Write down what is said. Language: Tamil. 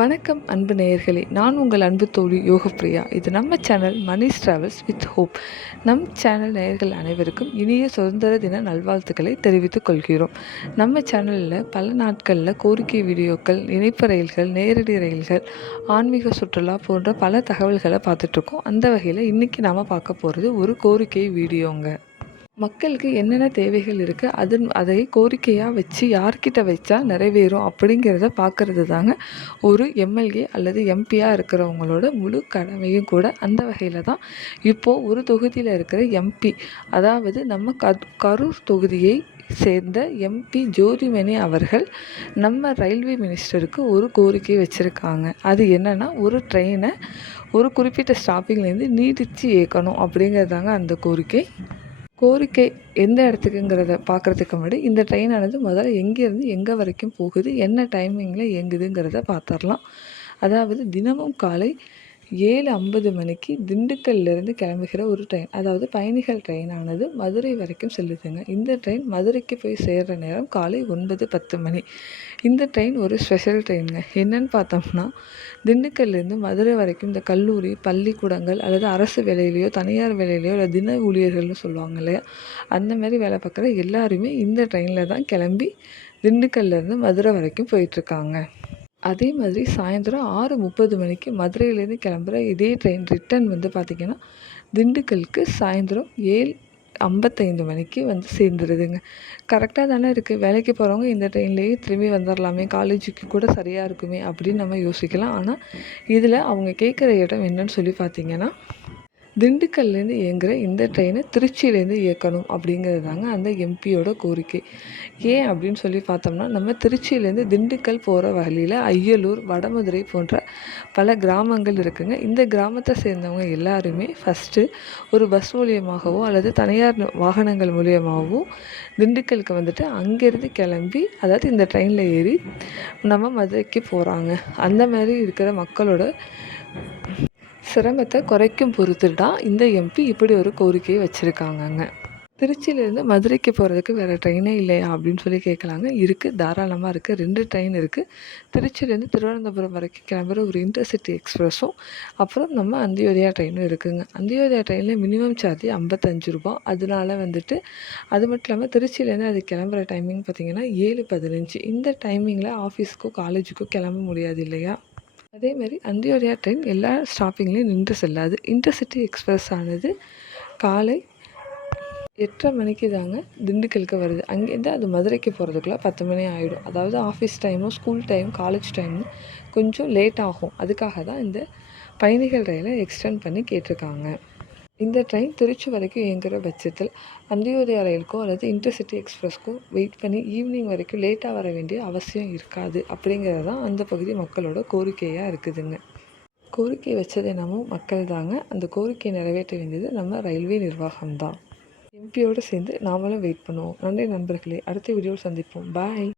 வணக்கம் அன்பு நேயர்களே, நான் உங்கள் அன்பு தோழி யோகப்பிரியா. இது நம்ம சேனல் மனிஸ் டிராவல்ஸ் வித் ஹோப். நம் சேனல் நேயர்கள் அனைவருக்கும் இனிய சுதந்திர தின நல்வாழ்த்துக்களை தெரிவித்துக் கொள்கிறோம். நம்ம சேனலில் பல நாட்களில் கோரிக்கை வீடியோக்கள், இணைப்பு ரயில்கள், நேரடி ரயில்கள், ஆன்மீக சுற்றுலா போன்ற பல தகவல்களை பார்த்துட்ருக்கோம். அந்த வகையில் இன்றைக்கி நாம் பார்க்க போகிறது ஒரு கோரிக்கை வீடியோங்க. மக்களுக்கு என்னென்ன தேவைகள் இருக்குது, அதை கோரிக்கையாக வச்சு யார்கிட்ட வச்சா நிறைவேறும் அப்படிங்கிறத பார்க்குறது தாங்க ஒரு எம்எல்ஏ அல்லது எம்பியாக இருக்கிறவங்களோட முழு கடமையும் கூட. அந்த வகையில் தான் இப்போது ஒரு தொகுதியில் இருக்கிற எம்பி, அதாவது நம்ம கரூர் தொகுதியை சேர்ந்த எம்பி ஜோதிமணி அவர்கள் நம்ம ரயில்வே மினிஸ்டருக்கு ஒரு கோரிக்கை வச்சுருக்காங்க. அது என்னென்னா, ஒரு ட்ரெயினை ஒரு குறிப்பிட்ட ஸ்டாப்பிங்லேருந்து நீடித்து இயக்கணும் அப்படிங்கிறதாங்க அந்த கோரிக்கை எந்த இடத்துக்குங்கிறத பார்க்குறதுக்கு முன்னாடி இந்த ட்ரெயினானது முதல்ல எங்கேருந்து எங்கே வரைக்கும் போகுது, என்ன டைமிங்கில் இயங்குதுங்கிறத பார்த்துடலாம். அதாவது தினமும் காலை 7:50 மணிக்கு திண்டுக்கல்லேருந்து கிளம்புகிற ஒரு ட்ரெயின், அதாவது பயணிகள் ட்ரெயினானது மதுரை வரைக்கும் செல்லுதுங்க. இந்த ட்ரெயின் மதுரைக்கு போய் சேர்கிற நேரம் காலை 9:10 மணி. இந்த ட்ரெயின் ஒரு ஸ்பெஷல் ட்ரெயினுங்க. என்னென்னு பார்த்தோம்னா, திண்டுக்கல்லேருந்து மதுரை வரைக்கும் இந்த கல்லூரி, பள்ளிக்கூடங்கள் அல்லது அரசு வேலையிலையோ தனியார் வேலையிலையோ இல்லை தின ஊழியர்கள்னு சொல்லுவாங்க இல்லையா, அந்த மாதிரி வேலை பார்க்குற எல்லாருமே இந்த ட்ரெயினில் தான் கிளம்பி திண்டுக்கல்லேருந்து மதுரை வரைக்கும் போயிட்டுருக்காங்க. அதே மாதிரி சாயந்தரம் 6:30 மணிக்கு மதுரையிலேருந்து கிளம்புற இதே ட்ரெயின் ரிட்டன் பார்த்திங்கன்னா திண்டுக்கலுக்கு சாயந்தரம் 7:55 மணிக்கு சேர்ந்துருதுங்க. கரெக்டாக தானே இருக்குது. வேலைக்கு போகிறவங்க இந்த ட்ரெயின்லேயே திரும்பி வந்துடலாமே, காலேஜுக்கு கூட சரியாக இருக்குமே அப்படின்னு நம்ம யோசிக்கலாம். ஆனால் இதில் அவங்க கேட்குற இடம் என்னன்னு சொல்லி பார்த்திங்கன்னா, திண்டுக்கல்லேருந்து இயங்குகிற இந்த ட்ரெயினை திருச்சியிலேருந்து இயக்கணும் அப்படிங்கிறது தாங்க அந்த எம்பியோட கோரிக்கை. ஏன் அப்படின்னு சொல்லி பார்த்தோம்னா, நம்ம திருச்சியிலேருந்து திண்டுக்கல் போகிற வழியில் அய்யலூர், வடமதுரை போன்ற பல கிராமங்கள் இருக்குதுங்க. இந்த கிராமத்தை சேர்ந்தவங்க எல்லாருமே ஃபஸ்ட்டு ஒரு பஸ் மூலியமாகவோ அல்லது தனியார் வாகனங்கள் மூலியமாகவோ திண்டுக்கலுக்கு அங்கேருந்து கிளம்பி, அதாவது இந்த ட்ரெயினில் ஏறி நம்ம மதுரைக்கு போகிறாங்க. அந்த மாதிரி இருக்கிற மக்களோட சிரமத்தை குறைக்கும் பொறுத்து தான் இந்த எம்பி இப்படி ஒரு கோரிக்கையை வச்சுருக்காங்கங்க. திருச்சியிலேருந்து மதுரைக்கு போகிறதுக்கு வேறு ட்ரெயினே இல்லையா அப்படின்னு சொல்லி கேட்கலாங்க. இருக்குது, தாராளமாக இருக்குது. 2 ட்ரெயின் இருக்குது. திருச்சியிலேருந்து திருவனந்தபுரம் வரைக்கும் கிளம்புற ஒரு இன்டர்சிட்டி எக்ஸ்பிரஸும், அப்புறம் நம்ம அந்தியோதயா ட்ரெயினும் இருக்குதுங்க. அந்தியோதயா ட்ரெயினில் மினிமம் சார்ஜ் 55 ரூபா. அதனால அது மட்டும் இல்லாமல் திருச்சியிலேருந்து அது கிளம்புற டைமிங் பார்த்திங்கன்னா 7:15. இந்த டைமிங்கில் ஆஃபீஸுக்கோ காலேஜுக்கோ கிளம்ப முடியாது இல்லையா. அதேமாதிரி அந்தியோதயா ட்ரெயின் எல்லா ஸ்டாப்பிங்லேயும் நின்று செல்லாது. இன்டர்சிட்டி எக்ஸ்பிரஸ் ஆனது காலை 8:30 மணிக்கு தாங்க திண்டுக்கலுக்கு வருது. அங்கேருந்து அது மதுரைக்கு போகிறதுக்குள்ள 10 மணி ஆகிடும். அதாவது ஆஃபீஸ் டைமோ, ஸ்கூல் டைம், காலேஜ் டைம் கொஞ்சம் லேட் ஆகும். அதுக்காக தான் இந்த பயணிகள் ரயிலை எக்ஸ்டெண்ட் பண்ணி கேட்டிருக்காங்க. இந்த ட்ரெயின் திருச்சி வரைக்கும் இயங்குகிற பட்சத்தில் அந்தியோதயா ரயிலுக்கோ அல்லது இன்டர்சிட்டி எக்ஸ்பிரஸ்க்கோ வெயிட் பண்ணி ஈவினிங் வரைக்கும் லேட்டாக வர வேண்டிய அவசியம் இருக்காது. அப்படிங்கிறது தான் அந்த பகுதி மக்களோட கோரிக்கையாக இருக்குதுங்க. கோரிக்கை வச்சது என்னமோ மக்கள் தாங்க. அந்த கோரிக்கையை நிறைவேற்ற வேண்டியது நம்ம ரயில்வே நிர்வாகம் தான். எம்பியோடு சேர்ந்து நாமளும் வெயிட் பண்ணுவோம். நன்றி நண்பர்களே. அடுத்த வீடியோவில் சந்திப்போம். பாய்.